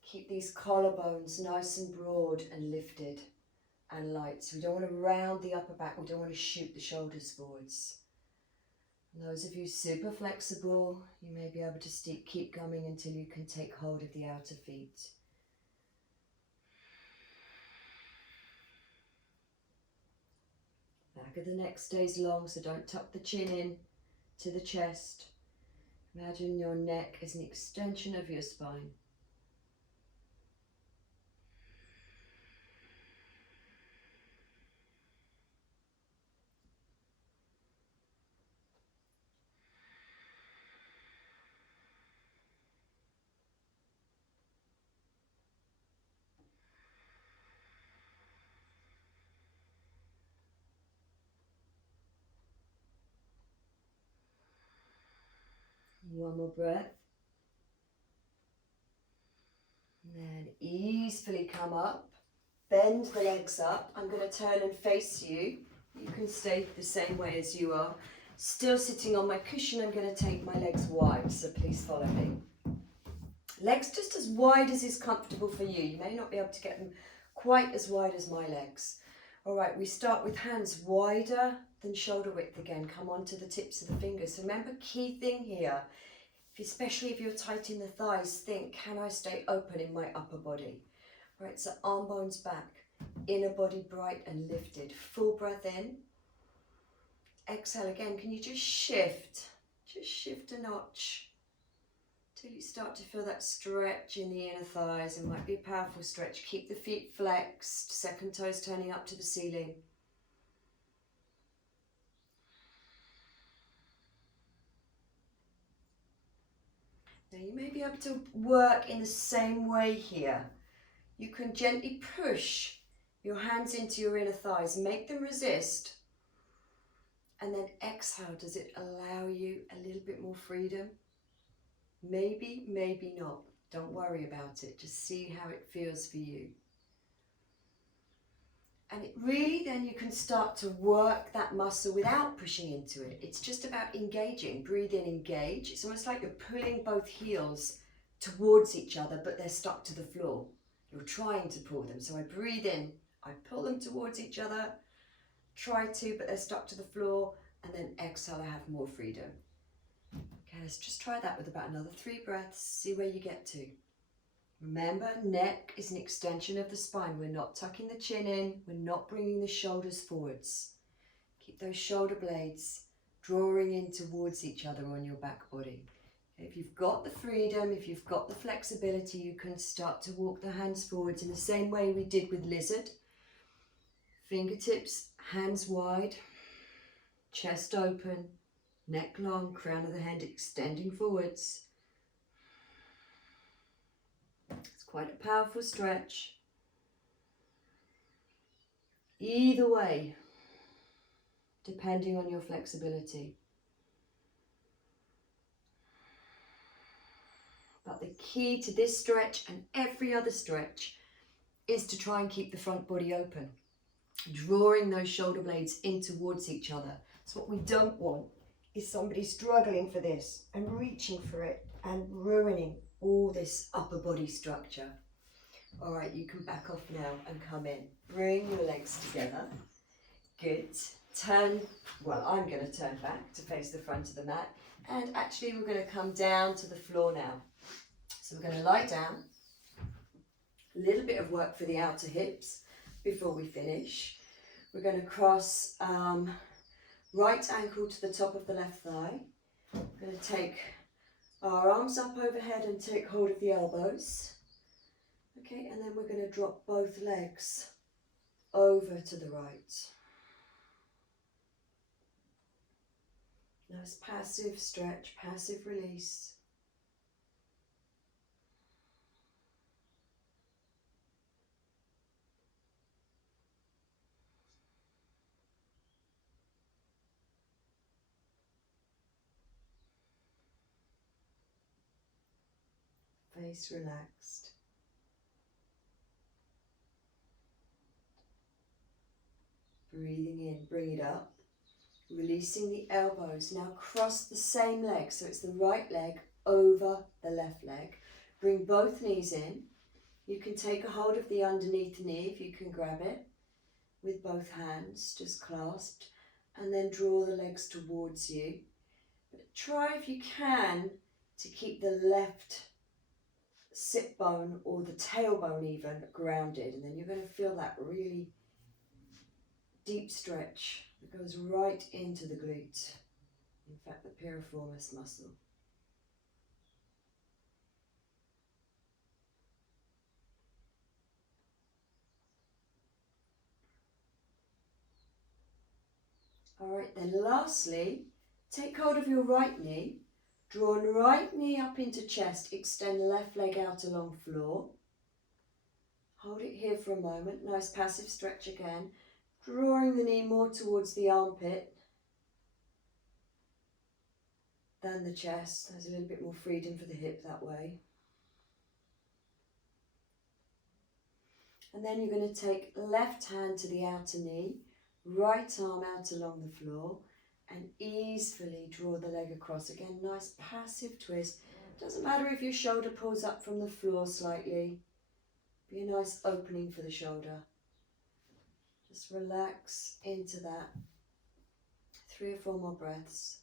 keep these collarbones nice and broad and lifted and light. So we don't want to round the upper back, we don't want to shoot the shoulders forwards. And those of you super flexible, you may be able to keep coming until you can take hold of the outer feet. Back of the neck stays long, so don't tuck the chin in to the chest. Imagine your neck is an extension of your spine. One more breath. And then easily come up, bend the legs up. I'm going to turn and face you. You can stay the same way as you are. Still sitting on my cushion, I'm going to take my legs wide, so please follow me. Legs just as wide as is comfortable for you. You may not be able to get them quite as wide as my legs. All right, we start with hands wider than shoulder width again. Come on to the tips of the fingers. So remember, key thing here, especially if you're tight in the thighs, think, can I stay open in my upper body? All right, so arm bones back, inner body bright and lifted. Full breath in. Exhale again. Can you just shift a notch till you start to feel that stretch in the inner thighs. It might be a powerful stretch. Keep the feet flexed, second toes turning up to the ceiling. Now you may be able to work in the same way here. You can gently push your hands into your inner thighs, make them resist, and then exhale. Does it allow you a little bit more freedom? Maybe, maybe not. Don't worry about it. Just see how it feels for you. And it really, then you can start to work that muscle without pushing into it. It's just about engaging. Breathe in, engage. It's almost like you're pulling both heels towards each other, but they're stuck to the floor. You're trying to pull them. So I breathe in, I pull them towards each other, try to, but they're stuck to the floor, and then exhale, I have more freedom. Okay, let's just try that with about another 3 breaths, see where you get to. Remember, neck is an extension of the spine. We're not tucking the chin in. We're not bringing the shoulders forwards. Keep those shoulder blades drawing in towards each other on your back body. If you've got the freedom, if you've got the flexibility, you can start to walk the hands forwards in the same way we did with lizard. Fingertips, hands wide, chest open, neck long, crown of the head extending forwards. It's quite a powerful stretch. Either way, depending on your flexibility. But the key to this stretch and every other stretch is to try and keep the front body open, drawing those shoulder blades in towards each other. So what we don't want is somebody struggling for this and reaching for it and ruining all this upper body structure. All right, you can back off now and come in. Bring your legs together. Good. Turn, well, I'm going to turn back to face the front of the mat. And actually, we're going to come down to the floor now. So we're going to lie down. A little bit of work for the outer hips before we finish. We're going to cross right ankle to the top of the left thigh. We're going to take our arms up overhead and take hold of the elbows. Okay, and then we're going to drop both legs over to the right. Nice passive stretch, passive release. Face relaxed. Breathing in, bring it up. Releasing the elbows. Now cross the same leg. So it's the right leg over the left leg. Bring both knees in. You can take a hold of the underneath knee if you can grab it with both hands, just clasped, and then draw the legs towards you. But try if you can to keep the left sit bone or the tailbone even grounded, and then you're going to feel that really deep stretch that goes right into the glute, in fact the piriformis muscle. All right, then lastly, take hold of your right knee, draw right knee up into chest, extend left leg out along floor. Hold it here for a moment, nice passive stretch again, drawing the knee more towards the armpit than the chest. There's a little bit more freedom for the hip that way. And then you're going to take left hand to the outer knee, right arm out along the floor, and easily draw the leg across. Again, nice passive twist. Doesn't matter if your shoulder pulls up from the floor slightly. Be a nice opening for the shoulder. Just relax into that. 3 or 4 more breaths.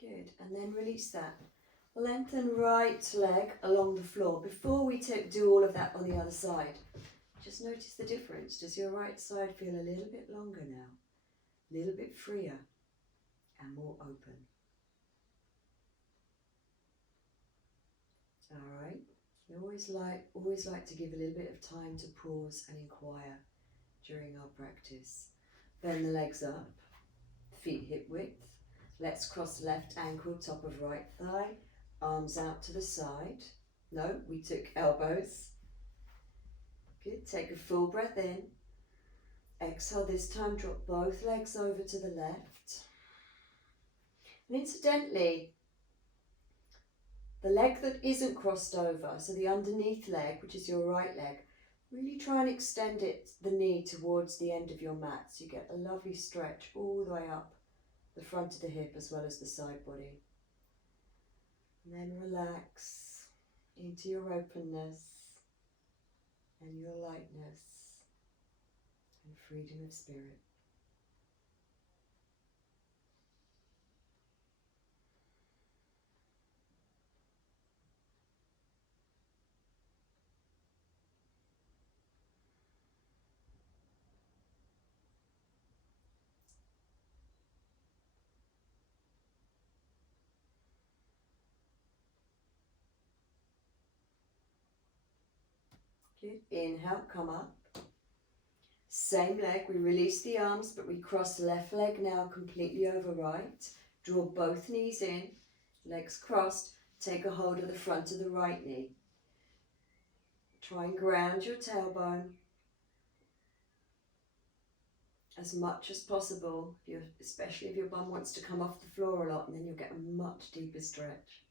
Good, and then release that. Lengthen right leg along the floor. Before we do all of that on the other side, just notice the difference. Does your right side feel a little bit longer now? A little bit freer and more open? All right. We always like to give a little bit of time to pause and inquire during our practice. Bend the legs up, feet hip width. Let's cross left ankle, top of right thigh, arms out to the side. No, we took elbows. Good, take a full breath in. Exhale this time, drop both legs over to the left. And incidentally, the leg that isn't crossed over, so the underneath leg, which is your right leg, really try and extend the knee towards the end of your mat, so you get a lovely stretch all the way up the front of the hip as well as the side body. And then relax into your openness and your lightness and freedom of spirit. Good. Inhale, come up. Same leg, we release the arms, but we cross left leg now completely over right. Draw both knees in, legs crossed. Take a hold of the front of the right knee. Try and ground your tailbone as much as possible, especially if your bum wants to come off the floor a lot, and then you'll get a much deeper stretch.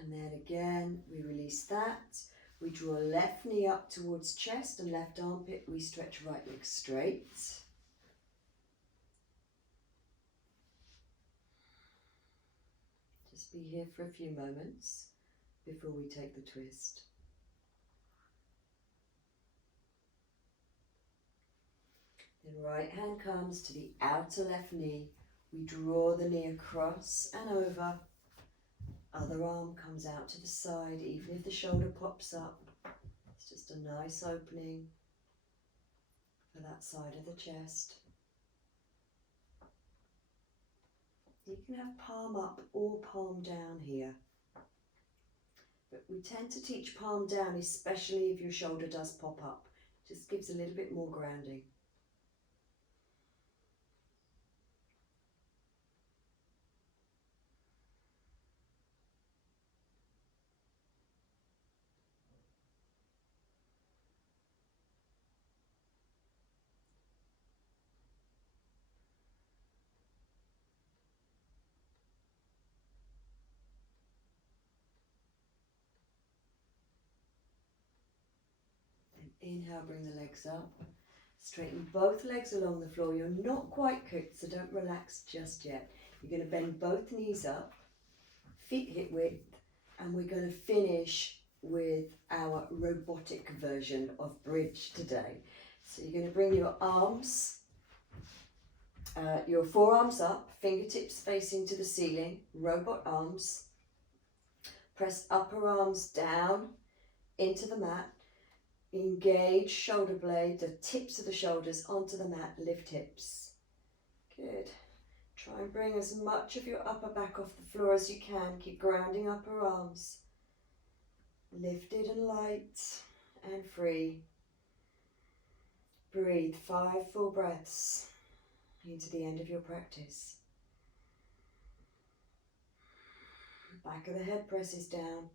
And then again, we release that. We draw left knee up towards chest and left armpit. We stretch right leg straight. Just be here for a few moments before we take the twist. Then right hand comes to the outer left knee. We draw the knee across and over. Other arm comes out to the side, even if the shoulder pops up. It's just a nice opening for that side of the chest. You can have palm up or palm down here. But we tend to teach palm down, especially if your shoulder does pop up. Just gives a little bit more grounding. Inhale, bring the legs up. Straighten both legs along the floor. You're not quite cooked, so don't relax just yet. You're going to bend both knees up, feet hip width, and we're going to finish with our robotic version of bridge today. So you're going to bring your arms, your forearms up, fingertips facing to the ceiling, robot arms. Press upper arms down into the mat. Engage shoulder blade, the tips of the shoulders onto the mat, lift hips. Good. Try and bring as much of your upper back off the floor as you can. Keep grounding upper arms. Lifted and light and free. Breathe 5 full breaths into the end of your practice. Back of the head presses down.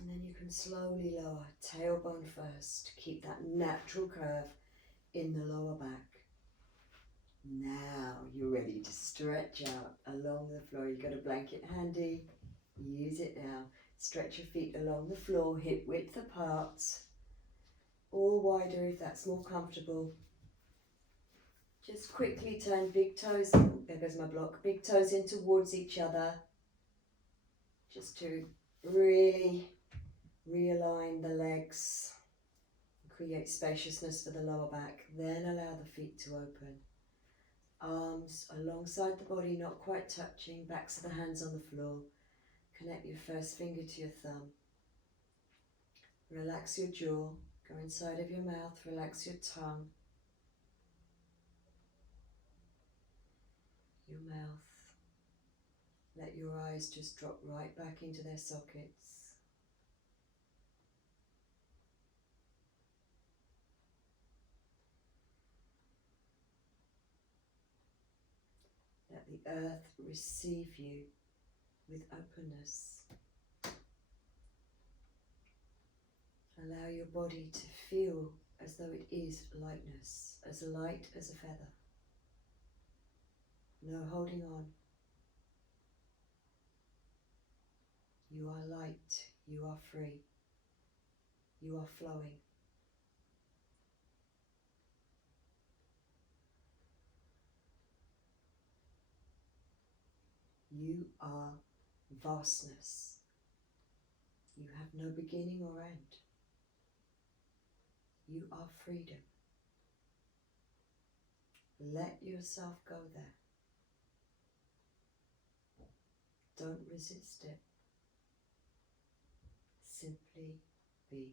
And then you can slowly lower, tailbone first. Keep that natural curve in the lower back. Now you're ready to stretch out along the floor. You've got a blanket handy, use it now. Stretch your feet along the floor, hip width apart, or wider if that's more comfortable. Just quickly turn big toes, there goes my block, big toes in towards each other, just to really realign the legs, create spaciousness for the lower back. Then allow the feet to open. Arms alongside the body, not quite touching, backs of the hands on the floor. Connect your first finger to your thumb. Relax your jaw, go inside of your mouth, relax your tongue, your mouth. Let your eyes just drop right back into their sockets. the earth receive you with openness. Allow your body to feel as though it is lightness, as light as a feather. No holding on. You are light, you are free, you are flowing. You are vastness. You have no beginning or end. You are freedom. Let yourself go there. Don't resist it. Simply be.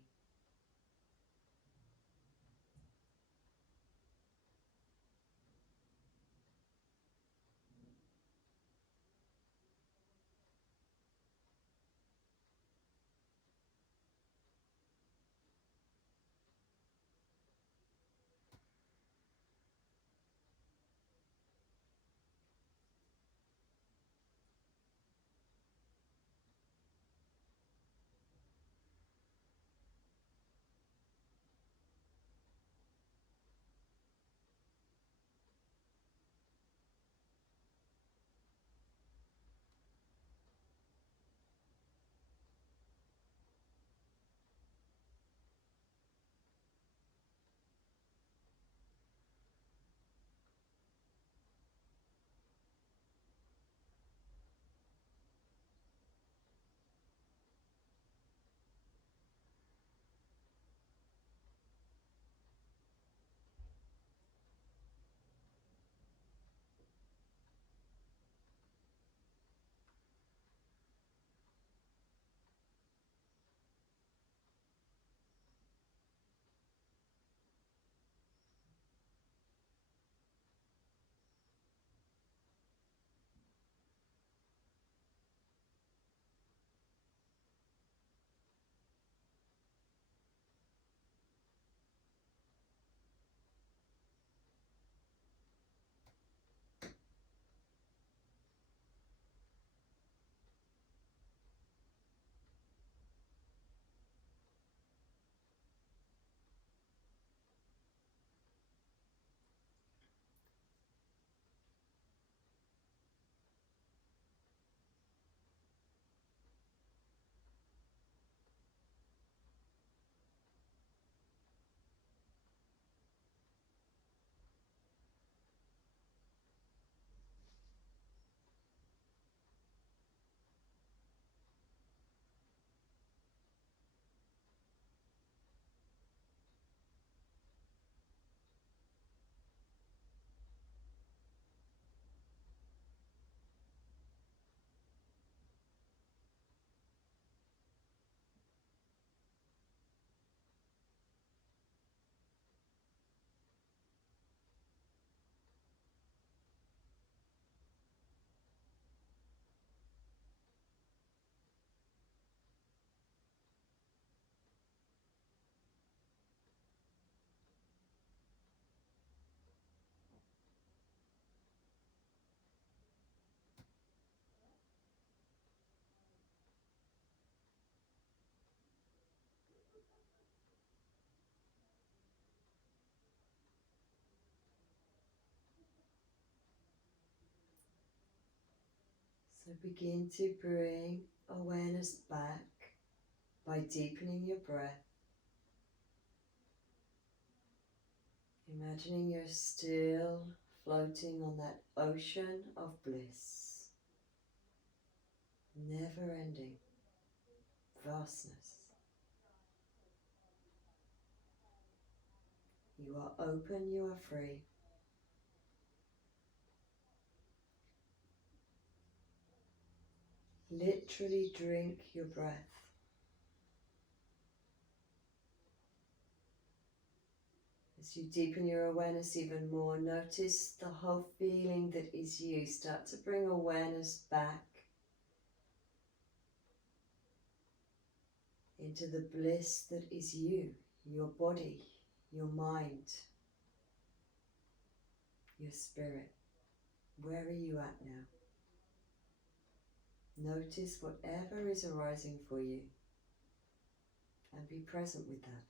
So begin to bring awareness back by deepening your breath. Imagining you're still floating on that ocean of bliss, never ending vastness. You are open, you are free. Literally drink your breath. As you deepen your awareness even more, notice the whole feeling that is you. Start to bring awareness back into the bliss that is you, your body, your mind, your spirit. Where are you at now? Notice whatever is arising for you and be present with that.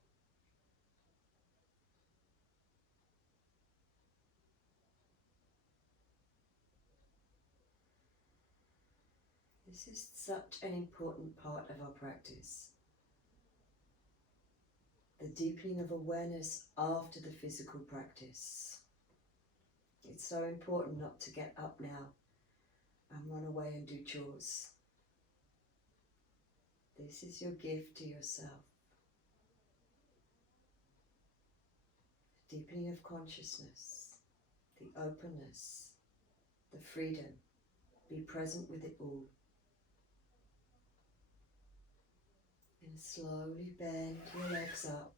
This is such an important part of our practice. The deepening of awareness after the physical practice. It's so important not to get up now and run away and do chores. This is your gift to yourself. The deepening of consciousness, the openness, the freedom. Be present with it all. And slowly bend your legs up,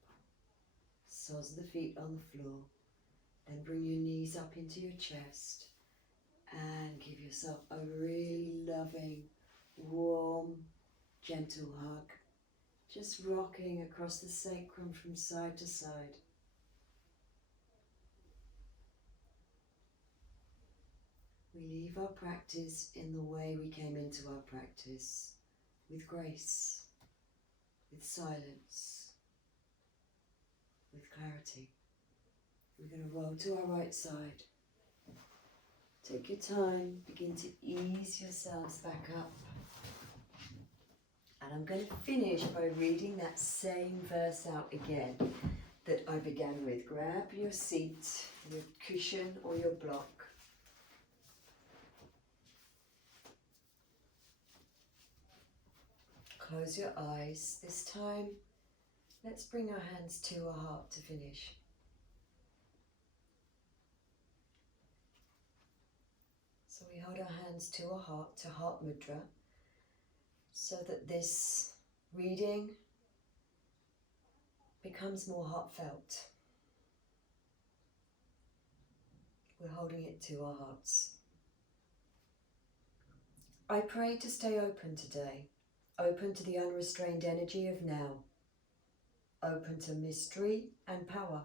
soz the feet on the floor, then bring your knees up into your chest and give yourself a really loving, warm, gentle hug, just rocking across the sacrum from side to side. We leave our practice in the way we came into our practice, with grace, with silence, with clarity. We're going to roll to our right side. Take your time, begin to ease yourselves back up. And I'm going to finish by reading that same verse out again that I began with. Grab your seat, your cushion or your block. Close your eyes. This time, let's bring our hands to our heart to finish. So we hold our hands to our heart, to heart mudra, so that this reading becomes more heartfelt. We're holding it to our hearts. I pray to stay open today, open to the unrestrained energy of now, open to mystery and power,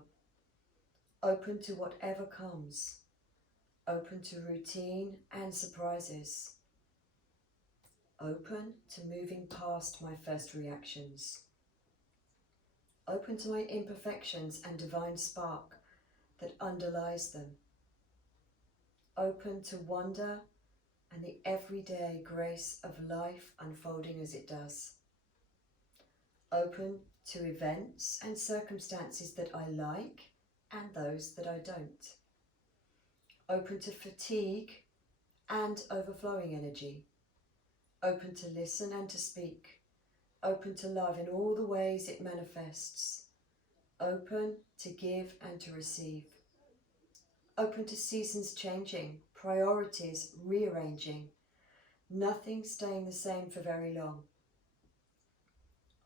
open to whatever comes, open to routine and surprises, open to moving past my first reactions, open to my imperfections and divine spark that underlies them, open to wonder and the everyday grace of life unfolding as it does, open to events and circumstances that I like and those that I don't, open to fatigue and overflowing energy, open to listen and to speak, open to love in all the ways it manifests, open to give and to receive, open to seasons changing, priorities rearranging, nothing staying the same for very long,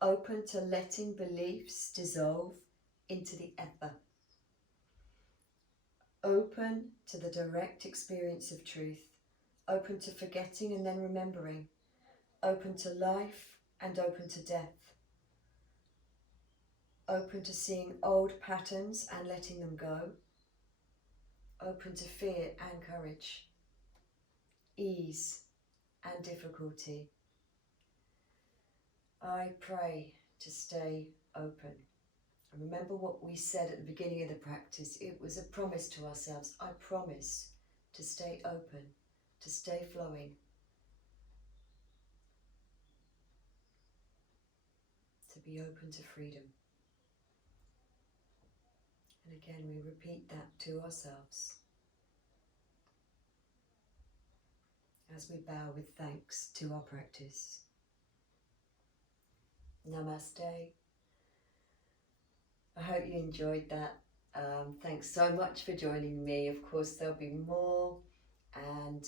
open to letting beliefs dissolve into the ether, open to the direct experience of truth, open to forgetting and then remembering, open to life and open to death, open to seeing old patterns and letting them go, open to fear and courage, ease and difficulty. I pray to stay open. And remember what we said at the beginning of the practice. It was a promise to ourselves. I promise to stay open, to stay flowing, to be open to freedom. And again, we repeat that to ourselves as we bow with thanks to our practice. Namaste. I hope you enjoyed that. Thanks so much for joining me. Of course, there'll be more. And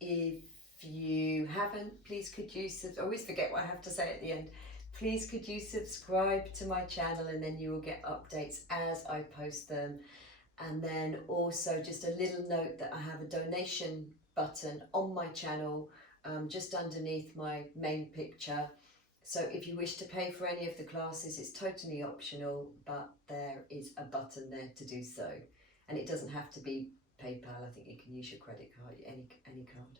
if you haven't, please could you, I always forget what I have to say at the end. Please could you subscribe to my channel, and then you will get updates as I post them. And then also just a little note that I have a donation button on my channel, just underneath my main picture. So if you wish to pay for any of the classes, it's totally optional, but there is a button there to do so. And it doesn't have to be PayPal. I think you can use your credit card, any card.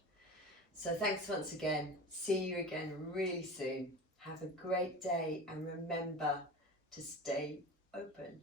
So thanks once again. See you again really soon. Have a great day and remember to stay open.